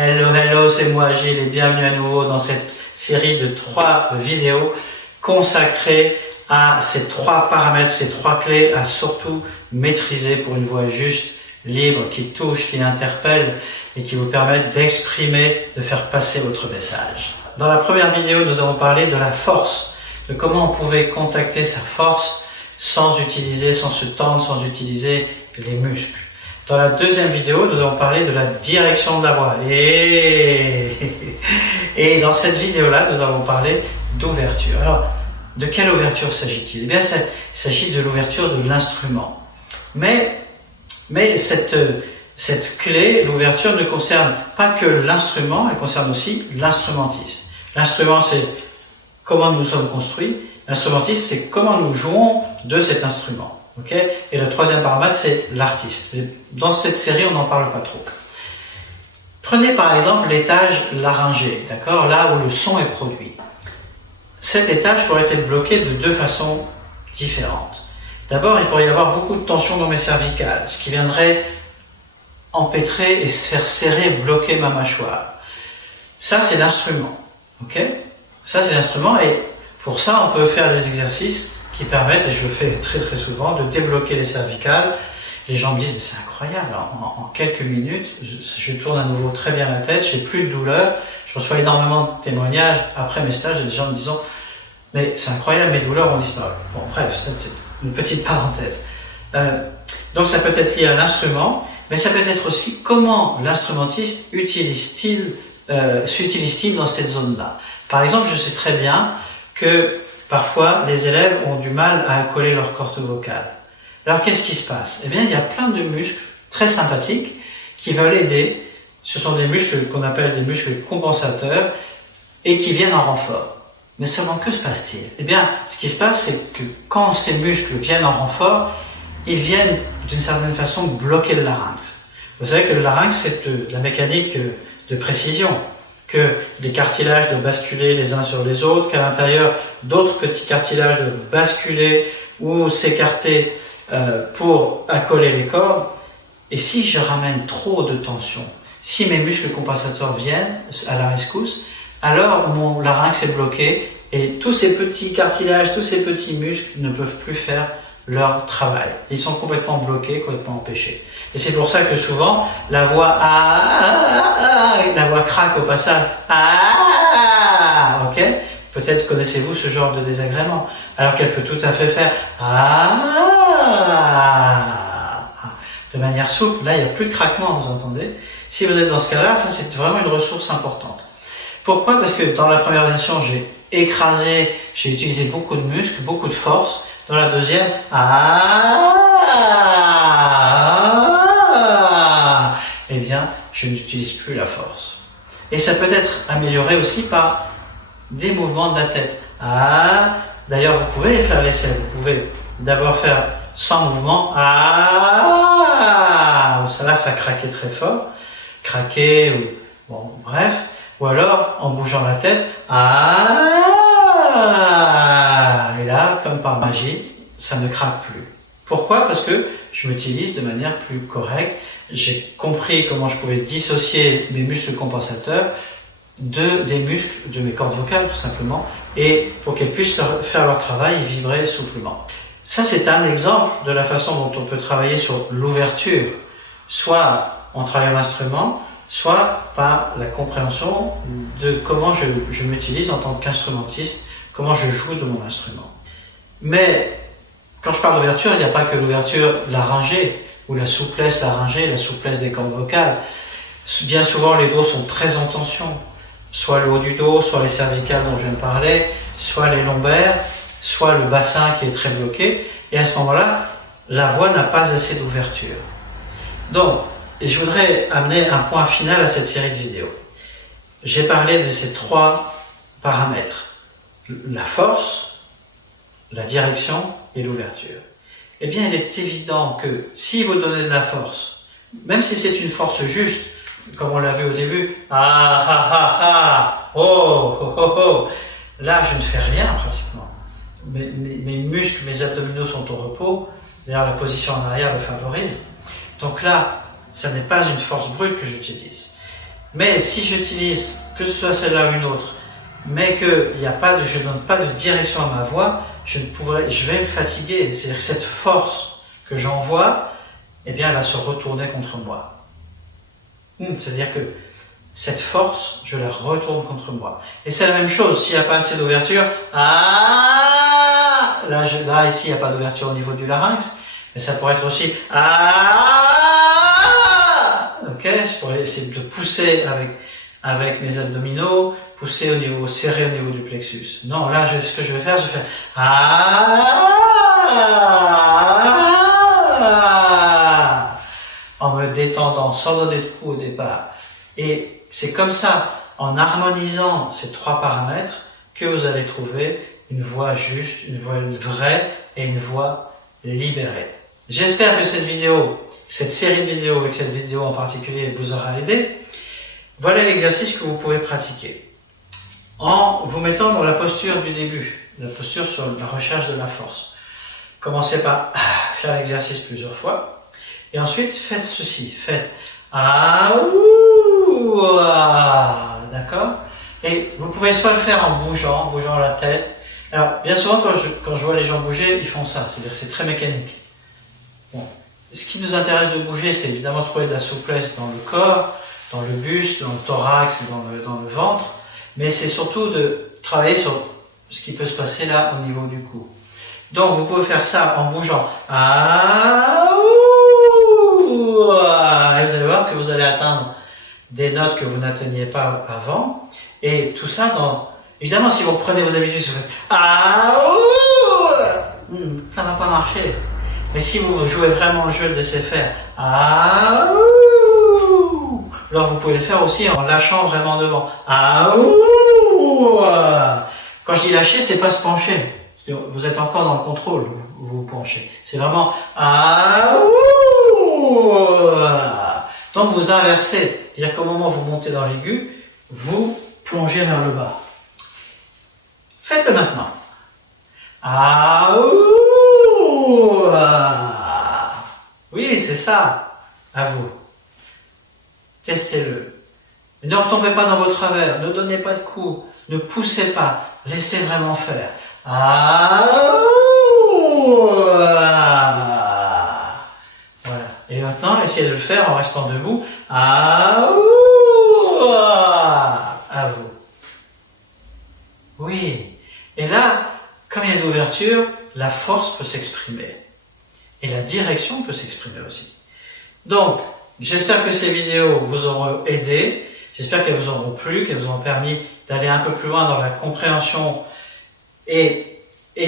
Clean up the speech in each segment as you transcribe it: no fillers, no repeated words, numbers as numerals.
Hello, hello, c'est moi Gilles et bienvenue à nouveau dans cette série de 3 vidéos consacrées à ces 3 paramètres, ces 3 clés à surtout maîtriser pour une voix juste, libre, qui touche, qui interpelle et qui vous permettent d'exprimer, de faire passer votre message. Dans la première vidéo, nous avons parlé de la force, de comment on pouvait contacter sa force sans se tendre, sans utiliser les muscles. Dans la deuxième vidéo, nous avons parlé de la direction de la voix. Et dans cette vidéo-là, nous avons parlé d'ouverture. Alors, de quelle ouverture s'agit-il? Eh bien, il s'agit de l'ouverture de l'instrument. Mais cette clé, l'ouverture, ne concerne pas que l'instrument, elle concerne aussi l'instrumentiste. L'instrument, c'est comment nous sommes construits. L'instrumentiste, c'est comment nous jouons de cet instrument. Okay, et le troisième paramètre, c'est l'artiste. Dans cette série, on n'en parle pas trop. Prenez par exemple l'étage laryngé, d'accord, là où le son est produit. Cet étage pourrait être bloqué de 2 façons différentes. D'abord, il pourrait y avoir beaucoup de tension dans mes cervicales, ce qui viendrait empêtrer et serrer, bloquer ma mâchoire. Ça, c'est l'instrument. Okay, ça, c'est l'instrument, et pour ça, on peut faire des exercices qui permettent, et je le fais très très souvent, de débloquer les cervicales. Les gens me disent, mais c'est incroyable, en quelques minutes, je tourne à nouveau très bien la tête, j'ai plus de douleur. Je reçois énormément de témoignages après mes stages, et des gens me disant, mais c'est incroyable, mes douleurs ont disparu. Bon, bref, c'est une petite parenthèse. Donc ça peut être lié à l'instrument, mais ça peut être aussi comment l'instrumentiste s'utilise-t-il dans cette zone-là. Par exemple, je sais très bien que parfois, les élèves ont du mal à accoler leur corde vocale. Alors, qu'est-ce qui se passe? Eh bien, il y a plein de muscles très sympathiques qui veulent aider. Ce sont des muscles qu'on appelle des muscles compensateurs et qui viennent en renfort. Mais seulement, que se passe-t-il? Eh bien, ce qui se passe, c'est que quand ces muscles viennent en renfort, ils viennent d'une certaine façon bloquer le larynx. Vous savez que le larynx, c'est de la mécanique de précision, que les cartilages doivent basculer les uns sur les autres, qu'à l'intérieur, d'autres petits cartilages doivent basculer ou s'écarter pour accoler les cordes. Et si je ramène trop de tension, si mes muscles compensateurs viennent à la rescousse, alors mon larynx est bloqué et tous ces petits cartilages, tous ces petits muscles ne peuvent plus faire leur travail. Ils sont complètement bloqués, complètement empêchés. Et c'est pour ça que souvent, la voix craque au passage. Ok? Peut-être connaissez-vous ce genre de désagrément. Alors qu'elle peut tout à fait faire de manière souple. Là, il n'y a plus de craquement, vous entendez? Si vous êtes dans ce cas-là, ça c'est vraiment une ressource importante. Pourquoi? Parce que dans la première version, j'ai écrasé, j'ai utilisé beaucoup de muscles, beaucoup de force. Dans la deuxième, eh bien, je n'utilise plus la force. Et ça peut être amélioré aussi par des mouvements de la tête. D'ailleurs, vous pouvez faire l'essai. Vous pouvez d'abord faire sans mouvement. Là, ça craquait très fort. Craquer, bon, bref. Ou alors, en bougeant la tête. Et là, comme par magie, ça ne craque plus. Pourquoi? Parce que je m'utilise de manière plus correcte. J'ai compris comment je pouvais dissocier mes muscles compensateurs des muscles de mes cordes vocales, tout simplement, et pour qu'elles puissent faire leur travail et vibrer souplement. Ça, c'est un exemple de la façon dont on peut travailler sur l'ouverture, soit en travaillant l'instrument, soit par la compréhension de comment je m'utilise en tant qu'instrumentiste, comment je joue de mon instrument. Mais quand je parle d'ouverture, il n'y a pas que l'ouverture laryngée, ou la souplesse laryngée, la souplesse des cordes vocales. Bien souvent, les dos sont très en tension. Soit le haut du dos, soit les cervicales dont je viens de parler, soit les lombaires, soit le bassin qui est très bloqué. Et à ce moment-là, la voix n'a pas assez d'ouverture. Donc, je voudrais amener un point final à cette série de vidéos. J'ai parlé de ces 3 paramètres. La force, la direction et l'ouverture. Eh bien, il est évident que si vous donnez de la force, même si c'est une force juste, comme on l'a vu au début, là je ne fais rien pratiquement. Mes muscles, mes abdominaux sont au repos, d'ailleurs la position en arrière le favorise. Donc là, ça n'est pas une force brute que j'utilise. Mais si j'utilise, que ce soit celle-là ou une autre, mais que je ne donne pas de direction à ma voix, je vais me fatiguer. C'est-à-dire que cette force que j'envoie, eh bien, elle va se retourner contre moi. C'est-à-dire que cette force, je la retourne contre moi. Et c'est la même chose, s'il n'y a pas assez d'ouverture, là, ici, il n'y a pas d'ouverture au niveau du larynx, mais ça pourrait être aussi ok, je pourrais essayer de pousser avec mes abdominaux, pousser serré au niveau du plexus. Non, là, ce que je vais faire, en me détendant, sans donner de coup au départ. Et c'est comme ça, en harmonisant ces trois paramètres, que vous allez trouver une voix juste, une voix vraie et une voix libérée. J'espère que cette série de vidéos et que cette vidéo en particulier vous aura aidé. Voilà l'exercice que vous pouvez pratiquer. En vous mettant dans la posture du début, la posture sur la recherche de la force. Commencez par faire l'exercice plusieurs fois. Et ensuite, faites ceci. Faites d'accord? Et vous pouvez soit le faire en bougeant la tête. Alors, bien souvent, quand je vois les gens bouger, ils font ça. C'est-à-dire que c'est très mécanique. Bon. Ce qui nous intéresse de bouger, c'est évidemment trouver de la souplesse dans le corps, dans le buste, dans le thorax, dans le ventre. Mais c'est surtout de travailler sur ce qui peut se passer là au niveau du cou. Donc, vous pouvez faire ça en bougeant. Et vous allez voir que vous allez atteindre des notes que vous n'atteigniez pas avant. Et tout ça évidemment, si vous reprenez vos habitudes, vous faites ça ne va pas marcher. Mais si vous jouez vraiment le jeu de laisser faire alors vous pouvez le faire aussi en lâchant vraiment devant. Quand je dis lâcher, c'est pas se pencher. Parce que vous êtes encore dans le contrôle, vous vous penchez. C'est vraiment donc vous inversez. C'est-à-dire qu'au moment où vous montez dans l'aigu, vous plongez vers le bas. Faites-le maintenant. Oui, c'est ça. À vous. Testez-le. Ne retombez pas dans vos travers. Ne donnez pas de coups. Ne poussez pas. Laissez vraiment faire. Voilà. Et maintenant, essayez de le faire en restant debout. À vous. Oui. Et là, comme il y a de l'ouverture, la force peut s'exprimer. Et la direction peut s'exprimer aussi. Donc, j'espère que ces vidéos vous auront aidé. J'espère qu'elles vous auront plu, qu'elles vous auront permis d'aller un peu plus loin dans la compréhension et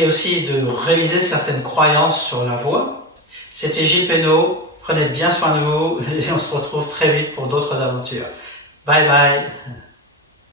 aussi de réviser certaines croyances sur la voix. C'était Gilles Pénaud. Prenez bien soin de vous et on se retrouve très vite pour d'autres aventures. Bye bye.